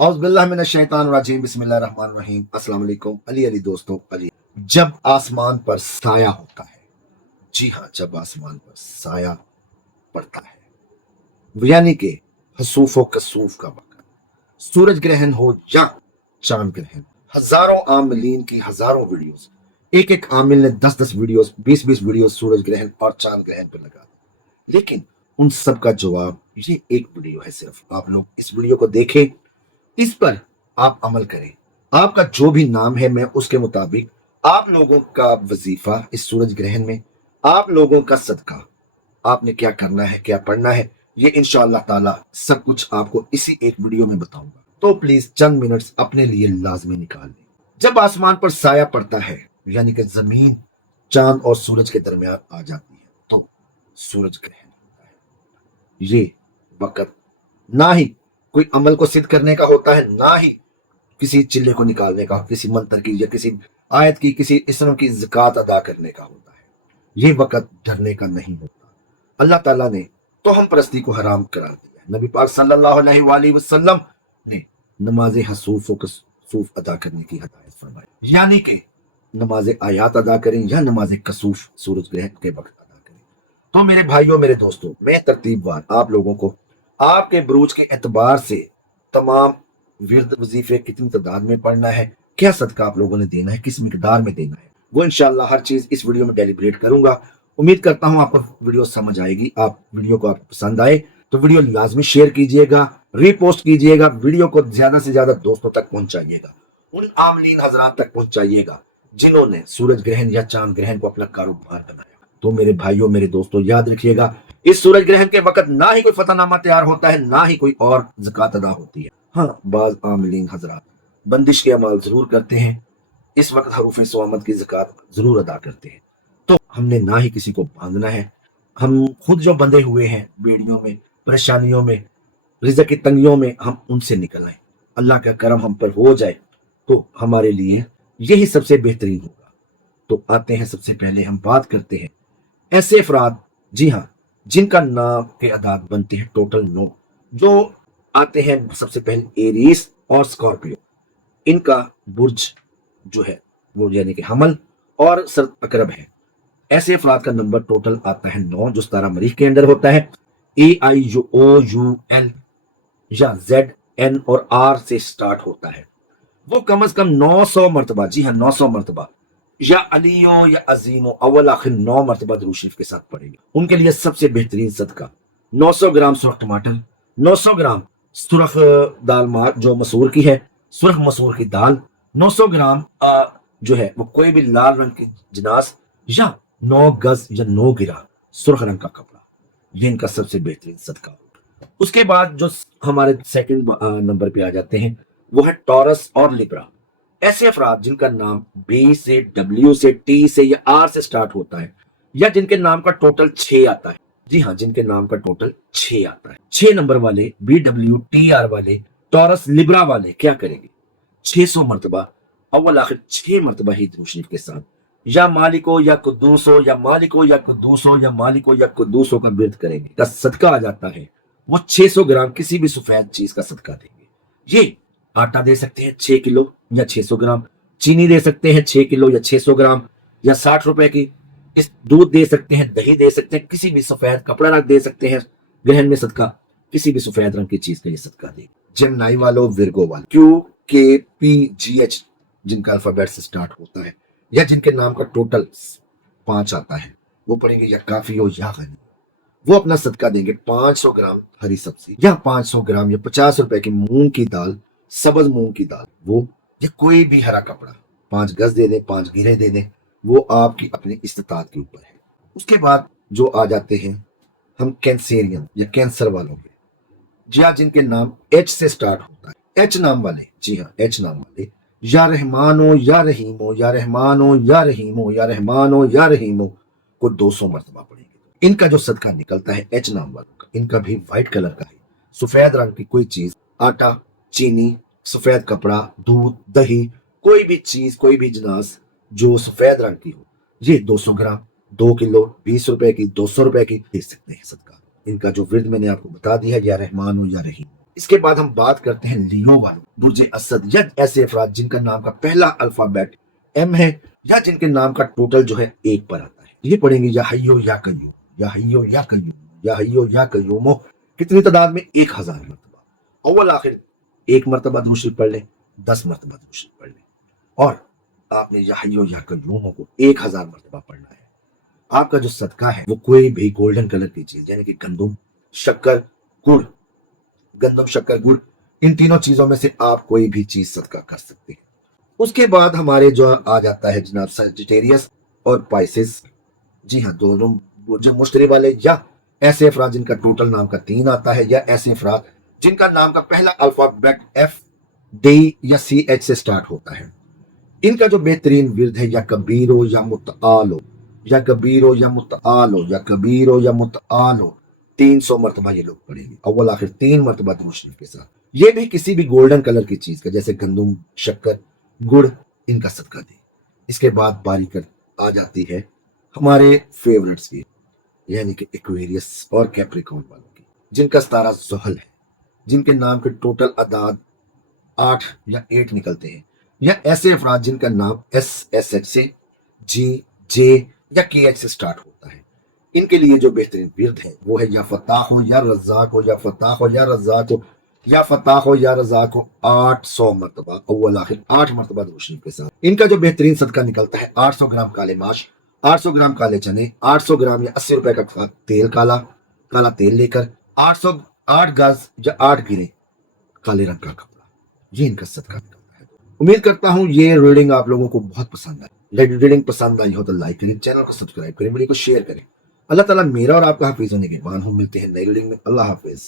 औज़ बिल्लाहि मिनश शैतानिर रजीम बिस्मिल्लाहिर रहमानिर रहीम। अस्सलाम वालेकुम। अली अली दोस्तों, अली। जब आसमान पर साया होता है, जी हाँ, जब आसमान पर साया पड़ता है, यानी कि हसूफ व कसूफ का वक्त, सूरज ग्रहण हो या चांद ग्रहण, हजारों आमिलीन की हजारों वीडियोस, एक एक आमिल ने 10-10 वीडियोस, 20-20 वीडियोस सूरज ग्रहण और चांद ग्रहण पर लगा दी। लेकिन उन सब का जवाब ये एक वीडियो है। सिर्फ आप लोग इस वीडियो को देखें, इस पर आप अमल करें। आपका जो भी नाम है, मैं उसके मुताबिक आप लोगों का वजीफा इस सूरज ग्रहण में, आप लोगों का सदका, आपने क्या करना है, क्या पढ़ना है, ये इंशाअल्लाह ताला सब कुछ आपको इसी एक वीडियो में बताऊंगा। तो प्लीज चंद मिनट्स अपने लिए लाजमी निकाल लें। जब आसमान पर साया पड़ता है, यानी कि जमीन चांद और सूरज के दरमियान आ जाती है, तो सूरज ग्रहण होता है। ये वक्त ना ही कोई अमल को सिद्ध करने का होता है, ना ही किसी चिल्ले को निकालने का, किसी मंत्र की या किसी आयत की, किसी इसम की ज़कात अदा करने का होता है। ये वक्त डरने का नहीं होता। अल्लाह ताला ने तो हम परस्ती को हराम करार दिया। नबी पाक सल्लल्लाहु अलैहि वसल्लम ने नमाज हसूफ व कसूफ अदा करने की हदायत फरमाई, यानी कि नमाज आयात अदा करें या नमाज कसूफ सूरज ग्रहण के वक्त अदा करें। तो मेरे भाइयों, मेरे दोस्तों, मैं तरतीबवार आप लोगों को आपके बुरूज के एतबार से तमाम विर्द वजीफे कितनी तादाद में पढ़ना है, क्या सदका आप लोगों ने देना है, किस मिकदार में देना है, वो इंशाल्लाह हर चीज इस वीडियो में डेलीब्रेट करूंगा। उम्मीद करता हूं आपको वीडियो समझ आएगी। आप वीडियो को आपको पसंद आए तो वीडियो लाजमी शेयर कीजिएगा, रीपोस्ट कीजिएगा, वीडियो को ज्यादा से ज्यादा दोस्तों तक पहुंचाइएगा, उन आमलीन हजरात तक पहुंचाइएगा जिन्होंने सूरज ग्रहण या चांद ग्रहण को अपना कारोबार बनाया। तो मेरे भाइयों, मेरे दोस्तों, याद रखिएगा, इस सूरज ग्रहण के वक्त ना ही कोई फतनामा तैयार होता है, ना ही कोई और ज़कात अदा होती है। हाँ, बाज आमिलीन हजरात बंदिश के अमाल जरूर करते हैं, इस वक्त हरूफ स्वामत की ज़कात जरूर अदा करते हैं। तो हमने ना ही किसी को बांधना है। हम खुद जो बंधे हुए हैं बेड़ियों में, परेशानियों में, रिज़्क़ की तंगियों में, हम उनसे निकल आए। अल्लाह का करम हम पर हो जाए तो हमारे लिए यही सबसे बेहतरीन होगा। तो आते हैं, सबसे पहले हम बात करते हैं ऐसे अफराद, जी हाँ, जिनका नाम के अदाद बनते हैं टोटल 9, जो आते हैं सबसे पहले एरीज और स्कॉर्पियो। इनका बुर्ज जो है वो यानी कि हमल और सर्द अकरब है। ऐसे अफराद का नंबर टोटल आता है 9, जो 17 मरीख के अंदर होता है। AIOUL या ZN और R से स्टार्ट होता है। वो कम से कम 900 मरतबा, जी हाँ, 900 मरतबा या अलियो या अजीमो अव्वल आखिर 9 मरतबा दुरूद शरीफ के साथ पढ़ेंगे। उनके लिए सबसे बेहतरीन सदका 900 ग्राम सुरख टमाटर, 900 ग्राम सुरख दाल मार जो मसूर की है, सुरख मसूर की दाल, 900 ग्राम जो है वो कोई भी लाल रंग की जिनास, या 9 गज या 9 गिरा सुरख रंग का कपड़ा। ये इनका सबसे बेहतरीन सदका। उसके बाद जो हमारे सेकंड नंबर पे आ जाते हैं, वो है टॉरस और लिब्रा। ऐसे अफराद जिनका नाम B से, W से, T से या R से स्टार्ट होता है, या जिनके नाम का टोटल 6 आता है। जी हाँ, जिनके नाम का टोटल 6 आता है। 6 नंबर वाले BWTR वाले, टॉरस लिब्रा वाले क्या करेंगे? 600 मरतबा अव्वल आखिर 6 मरतबा ही दुरूद शरीफ के साथ या मालिको या कुद्दूसो या मालिको या कुद्दूसो या मालिको या कुद्दूसो का विर्द करेंगे। का सदका आ जाता है वो 600 ग्राम किसी भी सफेद चीज का सदका देंगे। ये आटा दे सकते हैं 6 किलो या 600 ग्राम, चीनी दे सकते हैं 6 किलो या 600 ग्राम या 60 रुपए की, इस दूध दे सकते हैं, दही दे सकते हैं, किसी भी सफेद कपड़ा रख दे सकते हैं ग्रहण में सदका, किसी भी सफेद रंग की चीज का ये सदका दे। जेमिनी वालों, विर्गो वालों, QKPGH जिनका अल्फाबेट से स्टार्ट होता है, या जिनके नाम का टोटल 5 आता है, वो पढ़ेंगे या काफी हो या गनी। वो अपना सदका देंगे 500 ग्राम हरी सब्जी या 500 ग्राम या 50 रुपए की मूंग की दाल, सब्ज मूंग की दाल, वो या कोई भी हरा कपड़ा, 5 गज दे दें, 5 गिरे दे दें, वो आपकी अपनी इस्तिताअत के ऊपर है। उसके बाद जो आ जाते हैं हम कैंसेरियन या कैंसर वालों के, जी हाँ, जिनके नाम H से स्टार्ट होता है, H नाम वाले, जी हाँ, H नाम वाले, या रहमानो या रहीमो या रहमानो या रहीमो या रहमानो या रहीमो को 200 मरतबा पढ़ेंगे। इनका जो सदका निकलता है H नाम वालों का, इनका भी व्हाइट कलर का है, सफेद रंग की कोई चीज, आटा, चीनी, सफेद कपड़ा, दूध, दही, कोई भी चीज, कोई भी जिनास जो सफेद रंग की हो, ये 200 ग्राम, 2 किलो, 20 रुपए की, 200 रुपए की दे सकते हैं सदका। इनका जो विर्द मैंने आपको बता दिया, या रहमान हो या रहीम। اس کے بعد ہم بات کرتے ہیں لیو والوں، برج اسد یا ایسے افراد جن کا نام کا پہلا الفابیٹ ایم ہے یا جن کے نام کا ٹوٹل جو ہے ایک پر آتا ہے۔ یہ پڑھیں گے یا حیو یا قیوم، یا حیو یا قیوم، یا حیو یا قیوم، کتنی تعداد میں؟ 1000 مرتبہ۔ اول آخر ایک مرتبہ درود شریف پڑھ لیں، 10 مرتبہ درود شریف پڑھ لیں، اور آپ نے یا حیو یا قیوم کو 1000 مرتبہ پڑھنا ہے۔ آپ کا جو صدقہ ہے وہ کوئی بھی گولڈن کلر کی چیز یعنی کہ گندم، شکر، گڑ، گندم، شکر، گڑ، ان تینوں چیزوں میں سے آپ کوئی بھی چیز صدقہ کر سکتے ہیں۔ اس کے بعد ہمارے جو آ جاتا ہے جناب سیجیٹیریس اور پائسس، جی ہاں، دونوں جو مشتری والے یا ایسے افراد جن کا ٹوٹل نام کا 3 آتا ہے، یا ایسے افراد جن کا نام کا پہلا الفابیٹ ایف، ڈی یا سی ایچ سے سٹارٹ ہوتا ہے، ان کا جو بہترین ورد ہے یا کبیرو یا متعالو، یا کبیرو یا متعالو، یا کبیرو یا متعالو، 300 مرتبہ یہ لوگ پڑھیں گے، اول آخر 3 مرتبہ درود شریف کے ساتھ۔ یہ بھی کسی بھی گولڈن کلر کی چیز کا، جیسے گندم، شکر، گڑ، ان کا صدقہ دیں۔ اس کے بعد باری کر آ جاتی ہے ہمارے فیورٹس کی، یعنی کہ ایکویریس اور کیپریکون والوں کی، جن کا ستارہ زحل ہے، جن کے نام کے ٹوٹل اعداد 8 یا 8 نکلتے ہیں، یا ایسے افراد جن کا نام ایس ایچ سے، جی، جے یا کے ایچ سے سٹارٹ ہوتا ہے، ان کے لیے جو بہترین ورد ہے وہ ہے یا فتاح ہو یا رزاق ہو، یا فتاح ہو یا رزاق ہو، یا فتاح ہو یا رزاق ہو، 800 مرتبہ، اول آخر 8 مرتبہ درود شریف کے ساتھ۔ ان کا جو بہترین صدقہ نکلتا ہے 800 گرام کالے ماش، 800 گرام کالے چنے، 800 گرام یا 80 روپے کا تیل، کالا تیل لے کر 8 گز یا 8 گرے کالے رنگ کا کپڑا، یہ ان کا صدقہ نکلتا ہے۔ امید کرتا ہوں یہ ریڈنگ آپ لوگوں کو بہت پسند آئی۔ ریڈنگ پسند آئی ہو تو لائک کریں، چینل کو سبسکرائب کریں، ویڈیو کو شیئر کریں۔ اللہ تعالیٰ میرا اور آپ کا حافظ ہونے کے بعد ہم ملتے ہیں نئی ریڈنگ میں۔ اللہ حافظ۔